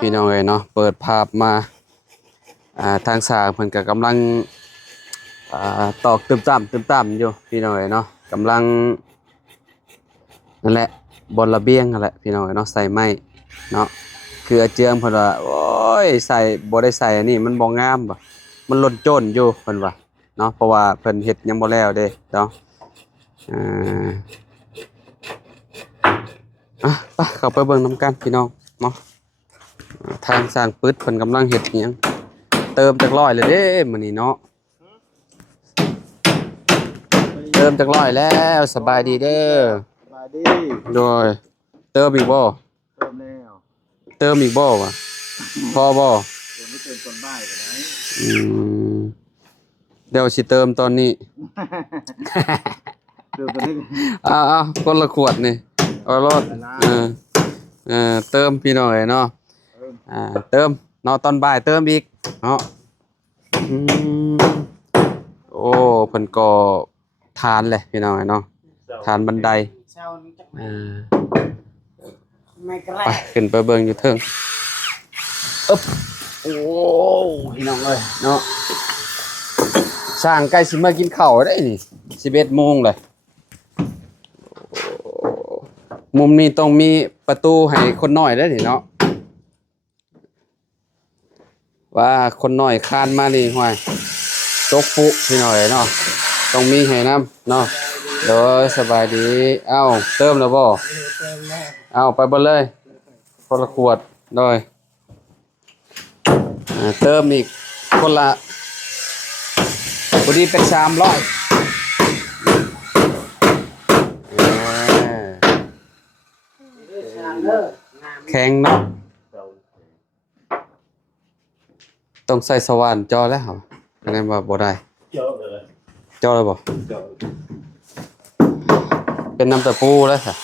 พี่น้องเอ้ยเนาะเปิดภาพมาทางสร้างเพิ่นก็กำลังตอกตึมต่ำอยู่พี่น้องเอ้ยเนาะกำลังนั่นแหละบนระเบียงนั่นแหละพี่น้องเอ้ยเนาะใส่ไม้เนาะคืออาเจืองเพิ่นว่าโอ้ยใส่บ่ได้ใส่อันนี้มันบ่งามบ่มันหล่นโจ้นอยู่เพิ่นว่าเนาะเพราะว่าเพิ่นเฮ็ดยังบ่แล้วเด้เนาะอ่าไปเข้าไปเบิ่งนํกันพี่น้องเนาะทางสร้างปึดเพิ่นกำลังเฮ็ดอิหยังเติมจักร้อยเลยเด้มื้อนี้เนาะเติมจักร้อยแล้วสบายดีเด้อมาดิโดยเติมอีกบ่เติมแล้วเติมอีกบ่วะพอบ่เติมไม่เติมตอนบ่ายก็ได้อืมเดี๋ยวสิเติมตอนนี้ เติมตอนนี้ เอาคนละขวดนี่เอารถเติมพี่น้อยเนาะเติมเนาะตอนบ่ายเติมอีกเนาะอืมโอ้เพิ่นก็ทานแหละพี่น้อยเนาะทานบันไดไปขึ้นไปเบิ่งอยู่เทิงอึ๊บโอ้พี่น้องเอ้ยเนาะสร้างใกล้สิมากินข้าวได้นี่11 โมงเลยมุมนี้ต้องมีประตูให้คนน้อยได้นี่เนาะว่าคนน้อยคานมานี่ห้วยตกปุพี่น้อยเนาะต้องมีให้นำเนาะโดยสบายดีเอ้าเติมแล้วบ่เอ้าไปเบิดเลยคนละขวดโดยเติมอีกคนละพอดีเป็น300แข็งเนาะต้องใส่สว่านจอแล้วเหรออันนั้นว่าบ่ได้จอเลยบ่เป็นน้ำตะปูแล้วค่ะ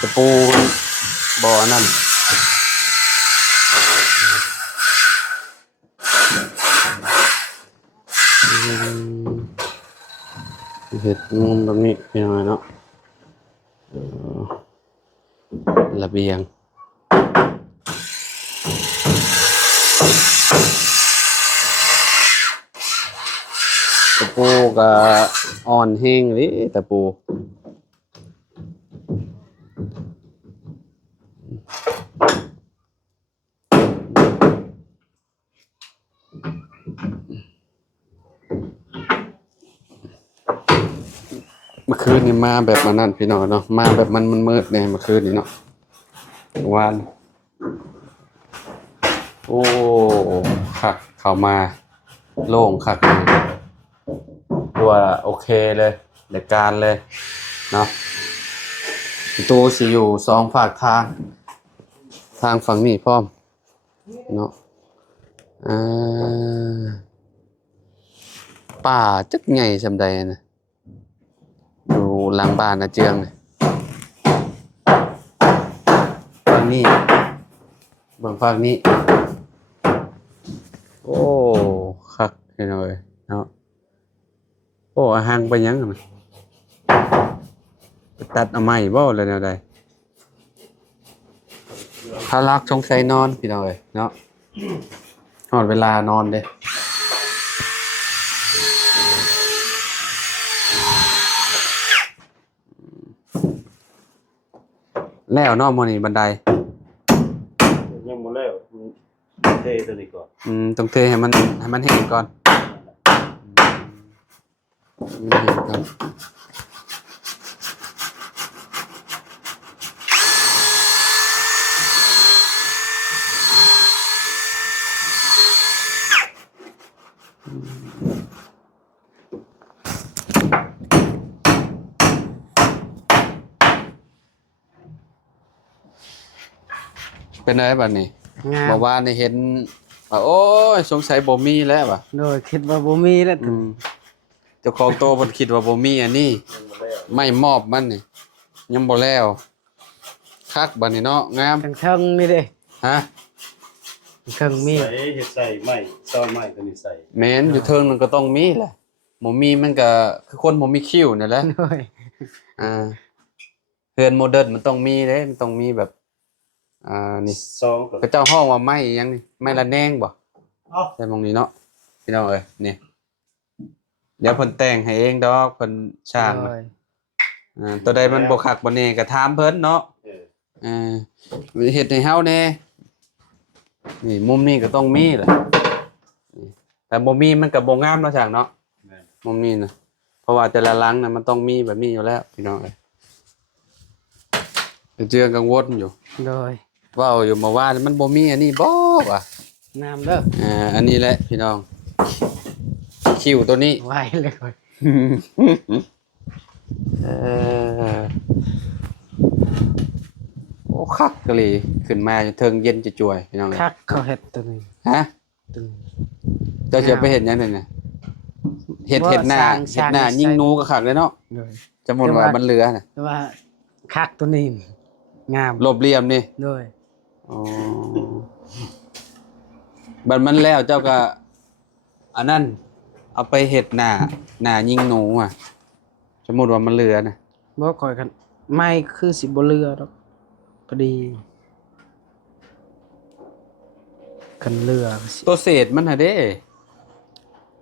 ตะปูบ่อนั่นเห็ดมุมแบบนี้เป็นยังไงเนาะระเบียงตะปูก็อ่อนแห้งเลยตะปูเมื่อคืนนี่มาแบบมันนั่นพี่น้องเนาะมาแบบมันมืดเนี่ยเมื่อคืนนี่เนาะวานโอ้คักเข้ามาโล่งคักตัวโอเคเลยเด็กการเลยเนาะตัวสิอยู่2 ฝากทางฝั่งนี้พร้อมเนาะป่าจักใหญ่ซำใดนะอยู่หลังบ้านนะเจืองนี่ฝั่งนี้เบิ่งฝั่งนี้โอ้คักพี่น้อยเนาะโอ้อาหารไปยังน่ะไปตัดเอาไม้บ่แล้วแนวใดถ้ารักสงสัยนอนพี่น้อยเนาะฮอดเวลานอนเด้แล้วเนาะมื้อนี้บันไดยังบ่แล้วเทตัวนี้ก่อนต้องเทให้มันแห้งก่อนมันแห้งก่อนเป็นไงบัดนี้บ่ว่านี่เห็นว่าโอ้ยสงสัยบ่มีแล้วว่ะโดยคิดว่าบ่มีแล้วเจ้าของโตเพิ่นคิดว่าบ่มีอันนี้ไม่มอบมันนี่ยังบ่แล้วคักบัดนี้เนาะงามทั้งเทิงนี่เด้ฮะเทิงมีใส่เฮ็ดใส่ไม้ซอยไม้ตัวนี้ใส่แม่นอยู่เทิงนึงก็ต้องมีแหละบ่มีมันก็คือคนบ่มีคิ้วนั่นแหละโดยเฮือนโมเดิร์นมันต้องมีเด้มันต้องมีแบบ นี่ สองตัว พระเจ้าห้องว่าไม้อิหยังนี่ไม้ละแนงบ่ เอ้า ใช่มองนี้เนาะพี่น้องเอ้ยนี่เดี๋ยวเพิ่นแต่งให้เองดอกเพิ่นช่าง โด น่ะ ย ตัวใดมันบ่คักบ่แน่ก็ถามเพิ่นเนาะ เออ เฮ็ดให้เฮาแน่นี่มุมนี้ก็ต้องมีแหละนี่แต่บ่มีมันก็บ่งามเนาะช่างเนาะ แม่น มุมนี้นะเพราะว่าแต่ละหลังน่ะมันต้องมีแบบนี้อยู่แล้วพี่น้องเอ้ยเจือกังวลอยู่ โดย เว้าอยู่เมื่อวานมันบ่มีอันนี้บ่วะ น้ำเด้อ อันนี้แหละพี่น้องคิวตัวนี้ ไว้เลยก่อน เออโอ้คักกะลีขึ้นมาจนเทิงเย็นจะจ่วยพี่น้องเอ้ย คักเขาเฮ็ดตัวนี้ ฮะ ตัวนี้ เจ้าจะไปเห็นหยังไงเนี่ยเห็ด ว่า เห็ดหน้า สร้าง เห็ดหน้า สร้าง ยิ่งนูก็ขักเลยเนาะ โดย จำนวนว่ามันเหลือน่ะ แต่ว่าคักตัวนี้งาม ลบเหลี่ยมนี่ โดย อ๋อบัดมันแล้วเจ้าก็อันนั้นเอาไปเห็ดหน้ายิ่งหนูอ่ะสมมุติว่ามันเหลือน่ะ บ่ค่อยกันไม่คือสิบ่เรือดอกพอดีกันเรือสิ ตัวเศษมันน่ะเด้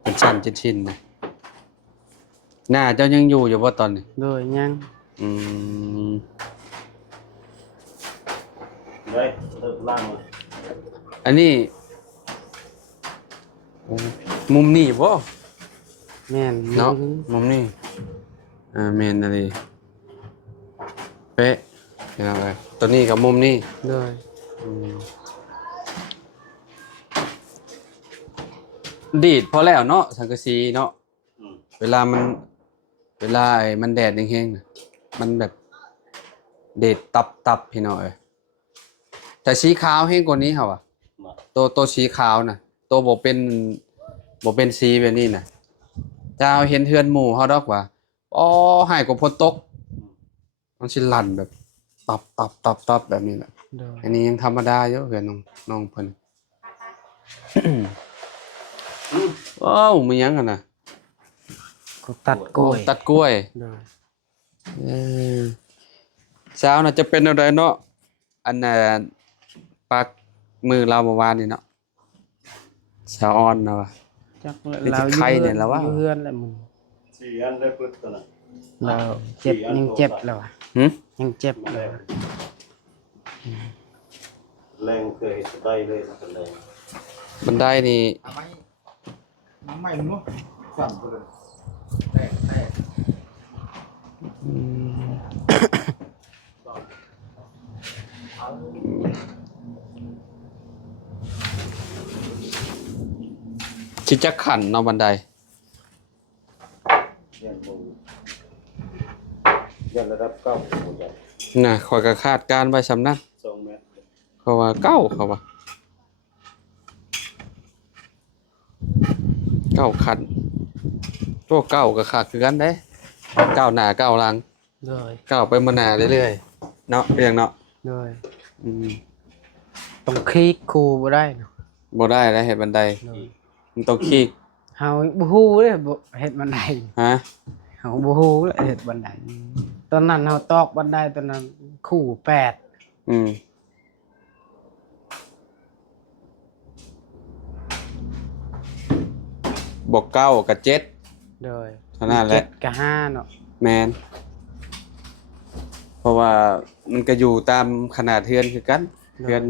เป็นชั้นเป็นชิ้นน่ะหน้าเจ้ายังอยู่บ่ตอนนี้ โดยยัง อืม ได้เลิกล่างเลย อันนี้โอ้มุมนี้บ่ แม่น เนาะมุมนี้เมนอะไรเป๊ะเห็นไหมตัวนี้กับมุมนี้ โดย อืมดีดพอแล้วเนาะสังกะสีเนาะ อืม เวลาไอ้มันแดดแห้งๆน่ะมันแบบเดดตับพี่น้อยแต่สีขาวแห้งกว่านี้เหรอวะ มา ตัวสีขาวน่ะตัวบ่เป็นสีแบบนี้น่ะจะเอาเห็นเทือนหมู่เฮาดอกว่าอ๋อหายกว่าฝนตกมันสิลั่นแบบตับแบบนี้แหละ โดย อันนี้ยังธรรมดาอยู่เพื่อนน้องเพิ่น ว้าวมันยังกันน่ะ ก็ตัดกล้วย ตัดกล้วย โดย เออเช้าน่ะจะเป็นอะไรเนาะอันน่ะปักมือเราเมื่อวานนี่เนาะสาวออนเนาะ จัก เป็นที่ไข่เนี่ยแล้วว่า อยู่เฮือนแล้วมึง สี่อันได้ปึ๊บตัวน่ะ เราเจ็บยังเจ็บแล้วอะ หึ ยังเจ็บ มา เล แร ย งแรงเคยได้เลยนะเป็นแรง บันไดนี่ น้ำใหม่เนาะสั่นไปเลยแต่แต่ อืมสิจะขันเนาะบันได ยันมือยันระดับเก้าหมดเลย น่ะข่อยก็คาดการณ์ไว้สำนั้น 2 เมตร เขาว่าเก้าเขาว่าเก้าขันตัวเก้าก็ขาดคือกันเด้เก้าหน้าเก้าหลัง โดย เก้าไปมาหน้าเรื่อยๆเนาะเรียงเนาะ โดย อืม ต้องคลิกคูบ่ได้เนาะ บ่ได้แล้วเฮ็ดบันได โดย มันต้องขี้ เฮาบ่ฮู้เด้บ่เฮ็ดบันได ฮะ เฮาบ่ฮู้เลยเฮ็ดบันไดตอนนั้นเฮาตอกบันไดตอนนั้นคู่8 อืมบอกเก้ากับเจ็ด โดย เท่านั้นแหละ 7กับ5เนาะ แมนเพราะว่ามันก็อยู่ตามขนาดเทือนคือกันเทือน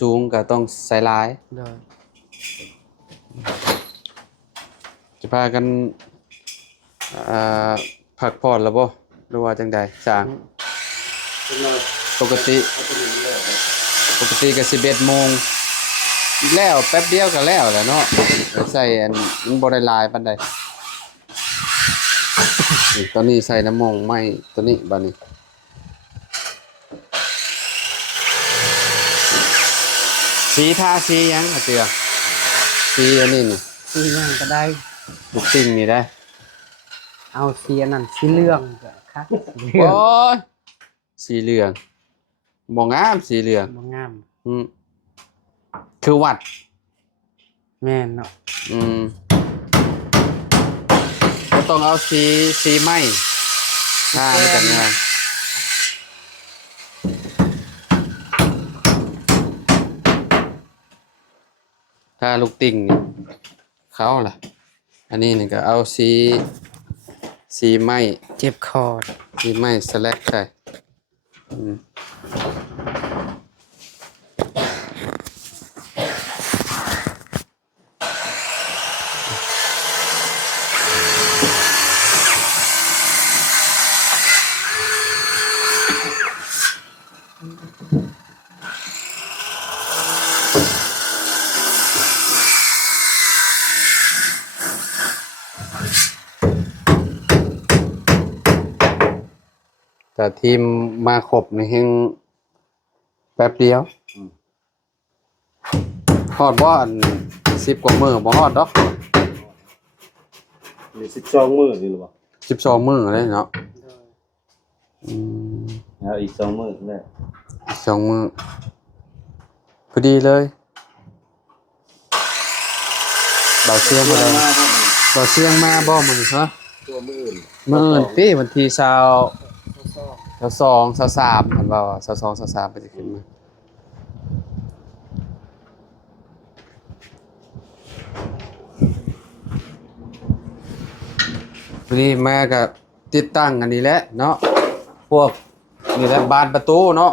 สูงก็ต้องใส่หลาย โดย จะพากันอ่าพักผ่อนแล้วบ่หรือว่าจังใดสร้าง เป็นไง ปกติ เขาเป็นอย่างนี้เลยนะ ปกติก็11 โมงแล้วแป๊บเดียวก็แล้วแหละเนาะใส่อันมันบ่ได้หลายปานใดนี่ตอนนี้ใส่น้ำมงไหม้ตัวนี้บัดนี้สีทาสีหยังอะเตือสีอันนี้นี่ สีหยังก็ได้ ลูกติ้งนี่ได้ เอาสีอันนั้นสีเหลืองก็ครับสีเหลื โอ้ อง ยสีเหลืองบ่งามสีเหลือง บ่งาม อืมคือวัด แม่นเนาะ อืมก็ต้องเอาสีไหม้มันจะงาม ค่าลูกติ่งนี่เขาล่ะอันนี้นี่ก็เอาสีไม้ เจ็บคอ สีไม้สแลกใส่อืมแต่ทีมมาครบนี่เฮงแป๊บเดียวฮอดบ่อัน10 กว่ามื้อบ่ฮอดดอก มี12มื้อนี่หรือเปล่า 12 มื้อเลยเนาะอืม แล้วอีก2มื้อแล้ว อีก2 มื้อพอดีเลยเบาเสียงบ่ได้เบาเสียงมาบ่มื้อนี้ฮะ ตัวมื้ออื่น มื้ออื่นติวันที่22 23อันว่า22 23ไปสิขึ้นมาวันนี้มาก็ติดตั้งอันนี้แหละเนาะพวกนี่แหละบานประตูเนาะ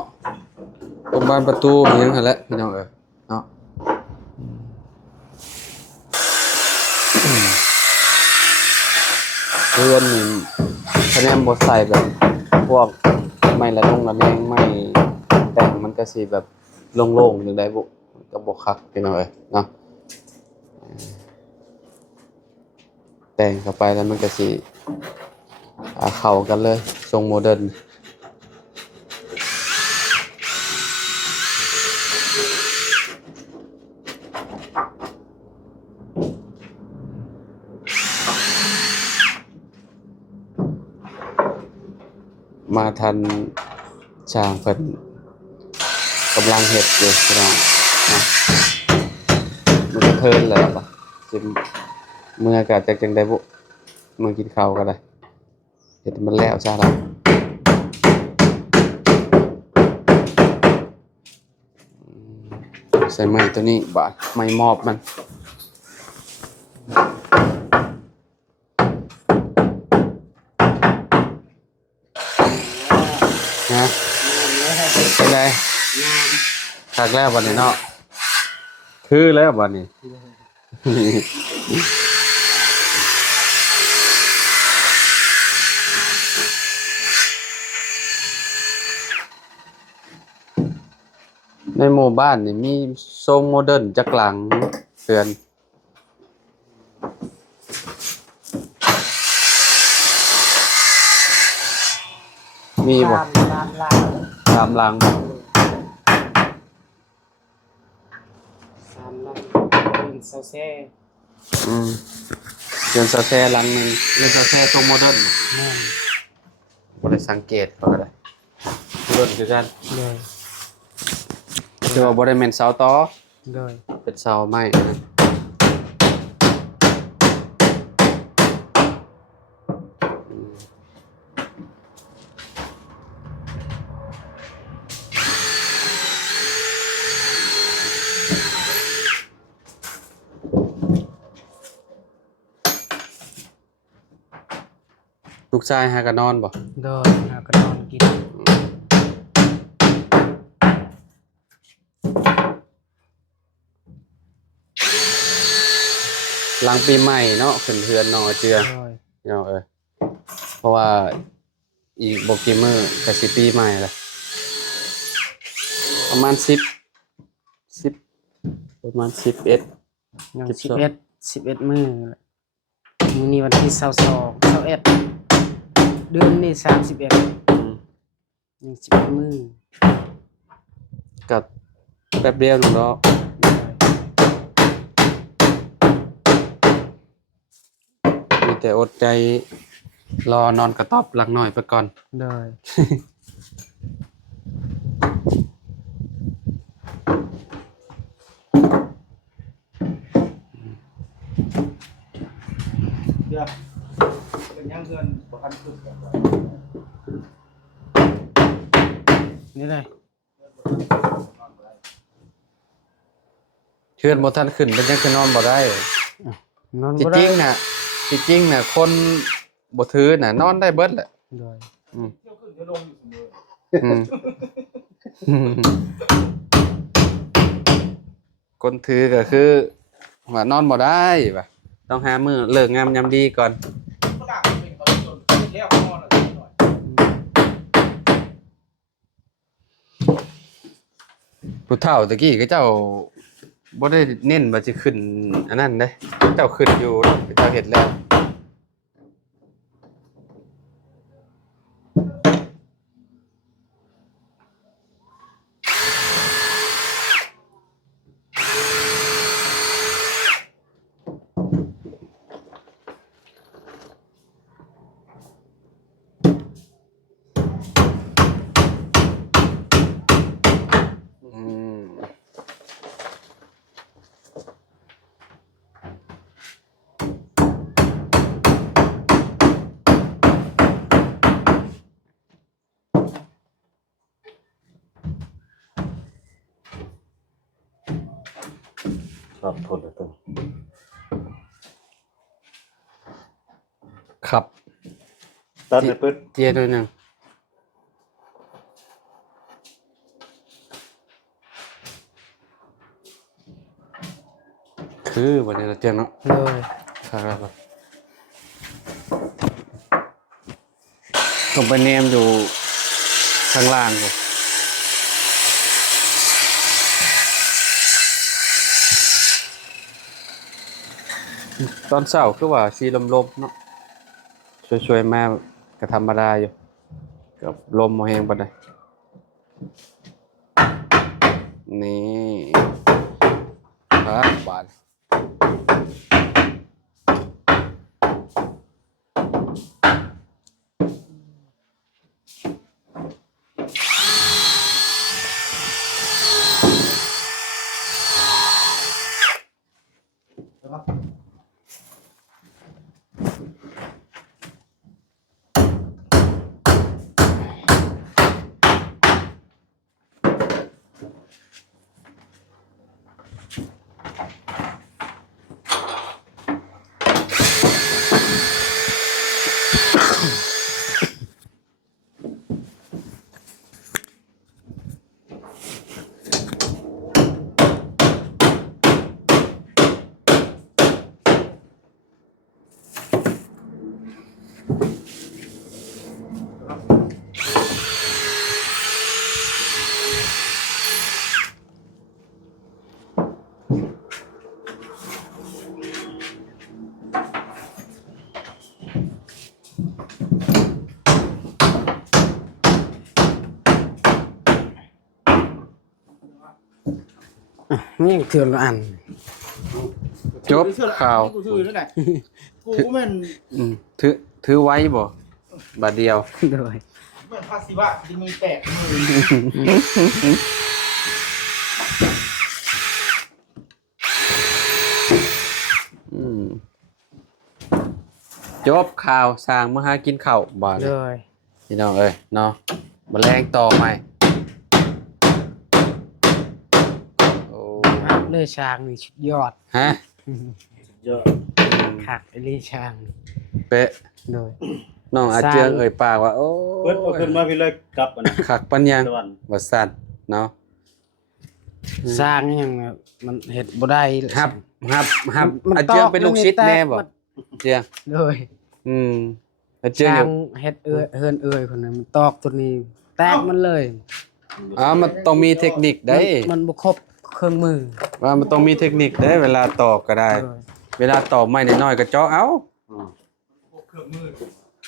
พวกบานประตูอิหยังหั่นแหละพี่น้องเอ้ยเนาะเรือนนี่คะแนนบ่ใส่แบบพวกไม้ละละแนงไม้แต่งมันก็สิแบบโล่งๆจังได๋บ่ก็บ่คักพี่น้องเอ้ยเนาะแต่งเข้าไปแล้วมันก็สิเข้ากันเลยทรงโมเดิร์นมาทันช่างเพิ่นกำลังเฮ็ดอยู่พี่น้องเนาะมันก็เทินแล้วล่ะสิเมื่อก็จักจังได๋บ่มากินข้าวก็ได้เฮ็ดให้มันแล้วซะล่ะใส่ไม้ตัวนี้บาดไม้มอบมันนะเป็นไงคักแล้วบัดนี้เนาะคือแล้วบัดนี้ ในหมู่บ้านนี่มีทรงโมเดิร์นจักหลังเตือนมีบ่ ตามลา 3 หลัง 3ลังเป็นเซาแซ่ อืมเรือนซาแซ่หลังหนึงเรือนซาแซ่ทรงโมเดิร์น แม่น บ่ได้สังเกตเขาก็ได้โมเดิร์นคือกัน เลย แต่ว่าบ่ได้แม่นเสาตอ เลย เป็นเสาไม้นะอืมลูกชายหากันนอนบ่ เลยหาก็นอนกิน หลังปีใหม่เนาะขึ้นเฮือนน้องอาเจือ เลย พี่น้องเพราะว่าอีกบ่กี่มื้อก็สิปีใหม่แล้วประมาณ10ประมาณ11 ยัง 12 11มื้อมื้อนี้วันที่22 21เดือนนี้31 อืม ยัง11มื้อ ก็แป๊บเดียวนึงเนาะมีแต่อดใจรอนอนกระต๊อบหลักหน่อยไปก่อน เลย เดี๋ยวเป็นยังเงินบ่ทันสุดกัน นี่เลย เฮือนบ่ทันขึ้นเป็นจังจะนอนบ่ได้ นอน จ บ่ได้ ริงๆน่ะจริงๆน่ะคนบ่ถือน่ะนอนได้เบิดแหละ โดย เที่ยวขึ้นเที่ยวลงอยู่เสมอ อืมคนถือก็คือว่านอนบ่ได้ว่ะต้องหามื้อเลิกงามยามดีก่อน ก็ด่าเป็นตอนจนแล้วนอนอะไรหน่อย ผู้เฒ่าตะกี้ก็เจ้าบ่ได้เน้นว่าสิขึ้นอันนั้นเด้เจ้าขึ้นอยู่เนาะเจ้าเฮ็ดแล้วอืมครับทนแล้วตัว ครับ ตัดไปเปิด เจียด้วยหนึงคือบ่ได้ละเจียเนาะ เลย ครับต้องไปเนมอยู่ข้างล่างก่อนตอนเช้าคือว่าสีลมๆเนาะช่วยๆมาก็ธรรมดาอยู่กับลมบ่แฮงปานใดนี่ครับบาด ใช่ปะ นี่เถื่อนละอัน จบข่าว กูซื้อนั่นแหละกูแม่น อืมถือไว้บ่บาทเดียว โดย แม่นภาษีว่าที่มีแตกมือ อืมจบข่าวสร้างมาหากินข้าวบาด เล นี้ ย พี่น้องเอ้ยเนาะแมลงต่อใหม่โอ้ เลยช้างนี่สุดยอด ฮะ เยอะ คักไอ้เลยช้างนี่ เป๊ะ โดย น้องอาเจียงเอ่ยปากว่าโอ้ เปิดเอาขึ้นมาพี่เลยกลับอันนั้น คักปัญญัง ตะวัน ว่าสั่นเนาะ สร้างอหยังน่ะมันเฮ็ดบ่ได้ ครับ มัน อาเจียง ตอก เป็นลูกศิษย์ มันมี แน่บ่ มัน เจียง เลย อืมอาเจียง ช้า อยู่ งเฮ็ดเฮือนคนนั้นมันตอกตัวนี้ แตกมันเลย มันต้องมีเทคนิคได้ มันบ่ครบเครื่องมือ ว่ามันต้องมีเทคนิคได้เวลาตอกก็ได้ เลย เวลาตอกไม้น้อยๆก็เจาะเอา อืม พวกเครื่องมือ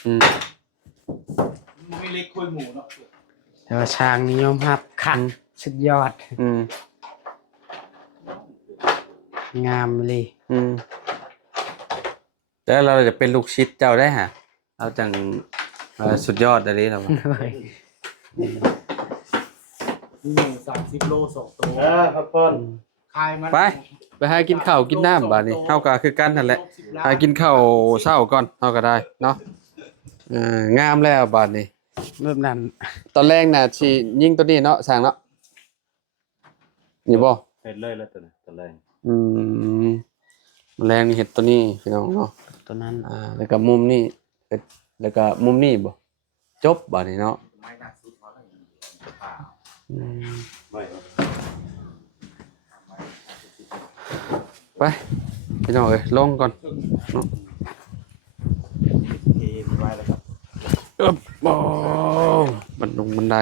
อืม มันไม่เล็กคุยหมูเนาะ แต่ว่าช้างนี่ยอมรับคักสุดยอด อืม งามเลย อืมแล้วเราจะเป็นลูกชิดเจ้าได้ฮะเราจังสุดยอดอะไรเรา เลย นี่30 โล2ตัว พักผ่อน คายมัน ไปหากินข้าวกินน้ำบาดนี้เฮาก็คือกันนั่นแหละหากินข้าวเช้าก่อนเฮาก็ได้เนาะงามแล้วบาดนี้ แบบนั้น ตอนแรกน่ะสิยิงตัวนี้เนาะสร้างเนาะนี่บ่ เฮ็ดเลยแล้วตัวนี้ตะแรง อืมแมลงนี่เห็ดตัวนี้พี่น้องเนาะ ตัวนั้น แล้วก็มุมนี่แล้วก็มุมนี่บ่จบบ่นี่เนาะ ไม้หนักสุดเขาเลยป่า อืม ไม่ครับ ไปพี่น้องเอ้ยลงก่อนเนาะ เทไว้แล้วครับ อึบโอ้บันลงบันได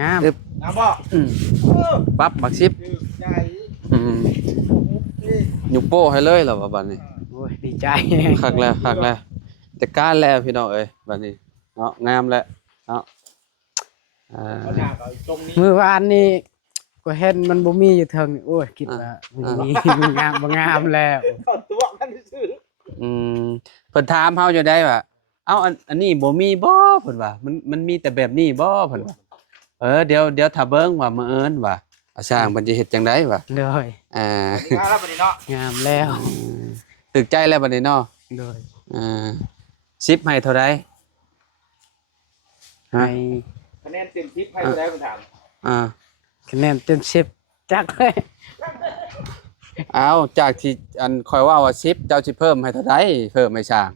งาม อึบ น้ำบ่ อืมปั๊บบักซิบ ใจ อืมยุกโป้ให้เลยเหรอวะบัดนี้ โอ้ยดีใจ คักแล้วแต่การแล้วพี่น้องเอ้ยบัดนี้เนาะงามแล้วเนาะเอาหน้าเอาตรงนี้ มื้อวานนี้ก็เห็นมันบ่มีอยู่เทิงนี่โอ้ยคิดว่ามันมีมันงามบ่งามแล้ว ถอดตัวกันซื่อ อืมเพิ่นถามเฮาอยู่ได้ว่าเอ้าอันนี้บ่มีบ่เพิ่นว่ามันมีแต่แบบนี้บ่เพิ่นว่าเดี๋ยวถ้าเบิ่งว่ามื้อเอิ้นว่าอาช่างเพิ่นสิเฮ็ดจังได๋วะ เลย อ่า นี่ครับวันนี้เนาะ งามแล้ว ตึกใจแล้วบัดนี้เนาะ เลย 10ให้เท่าใด ให้ คะแนนเต็ม10ให้ได้ผมถาม อ่า คะแนนเต็ม10จักเลย เอาจากที่อันคอยว่า10เจ้าสิเพิ่มให้เท่าใดเพิ่มให้ช่าง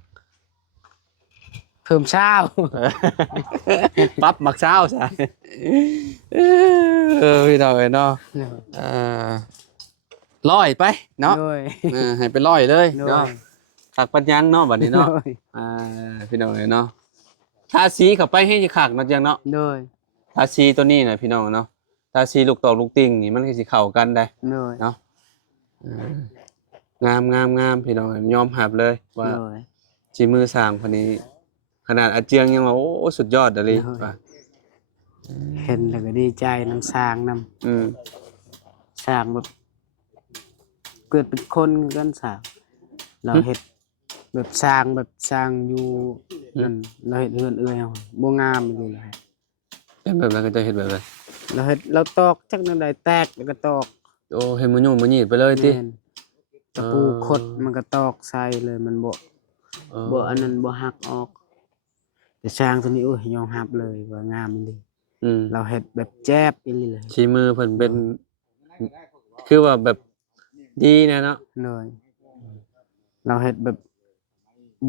เพิ่มเช้า ปั๊บมักเช้าซะพี่น้องเอ้ยเนาะร้อยไปเนาะ เลย ให้ไปร้อยเลย เล เนาะ ย ขักปัญญังเนาะบัดนี้เนาะพี่น้องเอ้ยเนาะทาสีเข้าไปให้สิคักเนาะจังเนาะ เลย ทาสีตัวนี้น่ะพี่น้องเนาะทาสีลูกตอกลูกติ่งนี่มันก็สิเข้ากันได้ เลย เนาะงามพี่น้องยอมรับเลยว่า เลย ชีมือสร้างคนนี้ ขนาดอาเจียงยังว่าโอ้สุดยอดเลยว่า เห็นแล้วก็ดีใจน้ำสร้างน้ อืม ำสร้างแบบเกิดเป็นคนกันสร้างเราเฮ็ดแบบสร้างอยู่นั่นเราเฮ็ดเฮือนเอื้อยเอาบ่งามเลย เป็นแบบนั้นก็จะเฮ็ดแบบนั้น เราตอกจักนั่นใดแตกแล้วก็ตอก โอ้เฮ็ดมื้อยุ่งมื้อนี้ไปเลยติ แม่นตะปูขดมันก็ตอกใส่เลยมันบ่อันนั้นบ่หักออก แต่สร้างตัวนี้โอ้ยยอมรับเลยว่างามเลย อืม เราเฮ็ดแบบแจ๊บอีหลีเลย ชีมือเพิ่นเป็น คือว่าแบบดีนะเนาะ เลยเราเฮ็ดแบบ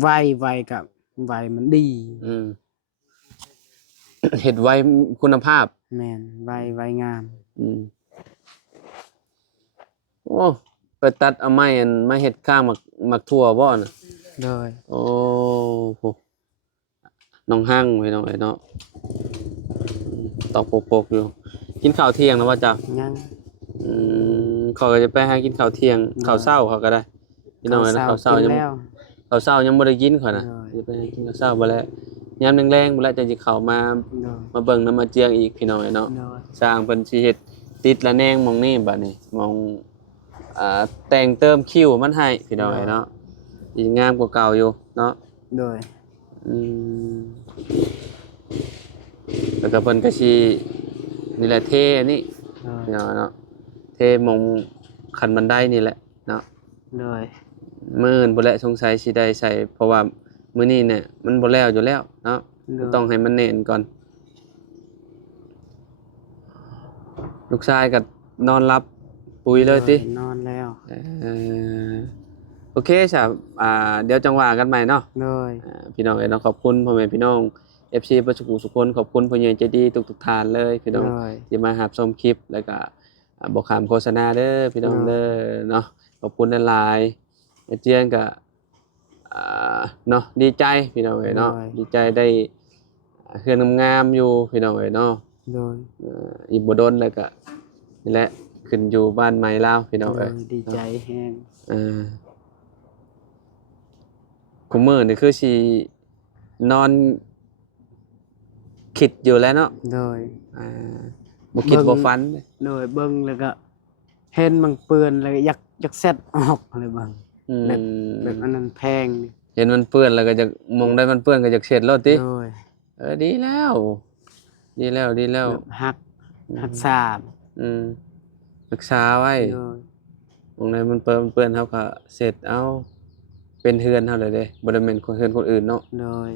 ไวกับไวมันดี อืม เฮ็ดไว้คุณภาพ แม่นไวงาม อืมโอ้ไปตัดเอาไม้อันมาเฮ็ดข้างมักทั่วบ่น่ะ เลย โอ้โหน้องหั่งไว้น้องไอ้เนาะตอกปกๆอยู่ กินข้าวเที่ยงแล้วว่าจ้ะ ยัง เขาก็จะไปหากินข้าวเที่ยงข้าวเช้าเขาก็ได้พี่น้องเอ้ยนะข้าวเช้า กิน ยัง แล้ว ข้าวเช้ายังบ่ได้กินเขานะ ได้ จะไปหากินข้าวเช้าบ่แล้วยามแรงๆบ่แล้วจะสิเข้ามา เลย มาเบิ่งน้ำมาเจียงอีกพี่น้องเอ้ยเนาะ เลย สร้างเพิ่นสิเฮ็ดติดละแนงหมองนี้บัดนี้หมองแต่งเติมคิ้วมันให้พี่น้องเอ้ยเนาะสิงามกว่าเก่าอยู่เนาะ เลย อืมแล้วก็เพิ่นก็สินี่แหละเทอันนี้ เลย เนาะเทหมองคันบันไดนี่แหละเนาะ เลย มื้ออื่นบ่แลสงสัยสิได้ใส่เพราะว่ามื้อนี้เนี่ยมันบ่แล้วอยู่แล้วเนาะต้องให้มันแน่นก่อนลูกชายก็นอนรับปุ๋ยเลยติ นอนแล้ว โอเคจ้ะเดี๋ยวจังหวะกันใหม่เนาะ เลย พี่น้องเอ้ยเนาะขอบคุณพ่อแม่พี่น้อง FC ประชุมสุขคนขอบคุณผู้ใหญ่ใจดีทุกๆท่านเลยพี่น้อง เลย ที่มารับชมคลิปแล้วก็บอกคำโฆษณาเด้อพี่น้องเด้อเนาะขอบคุณหลายๆอาเจียงก็เนาะดีใจพี่น้องเอ้ยเนาะดีใจได้เฮือนงามๆอยู่พี่น้องเอ้ยเนาะ เลย อีกบ่โดนแล้วก็นี่แหละขึ้นอยู่บ้านใหม่ลาวพี่น้องเอ้ย ดีใจแฮง คุมื้อนี่คือสินอนคิดอยู่แล้วเนาะ เลย บ่คิดบ่ฝัน เลยเบิ่งแล้วก็เห็นมันเปื้อนแล้วก็อยากเซ็ตออกอะไรบาง อืม แบบอันนั้นแพงนี่ เห็นมันเปื้อนแล้วก็จะมองได้มันเปื้อนก็จะเช็ดแล้วติ เลย ดีแล้ว ดีแล้ว แบบหักสาบ รักษาไว้ เลย มองได้มันเปื้อนเฮาก็เสร็จเอาเป็นเฮือนเฮาเลยเด้บ่ได้แม่นคนเฮือนคนอื่นเนาะ เลย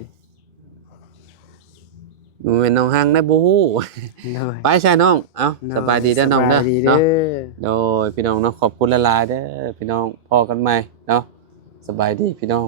แม่นน้องฮังได้บ่ฮู้ โดย ไปใช่น้องเอ้าสบายดีเด้อน้องเด้อ สบายดี เนาะ เด้อ โดยพี่น้องเนาะขอบคุณหลายๆเด้อพี่น้องพอกันใหม่เนาะสบายดีพี่น้อง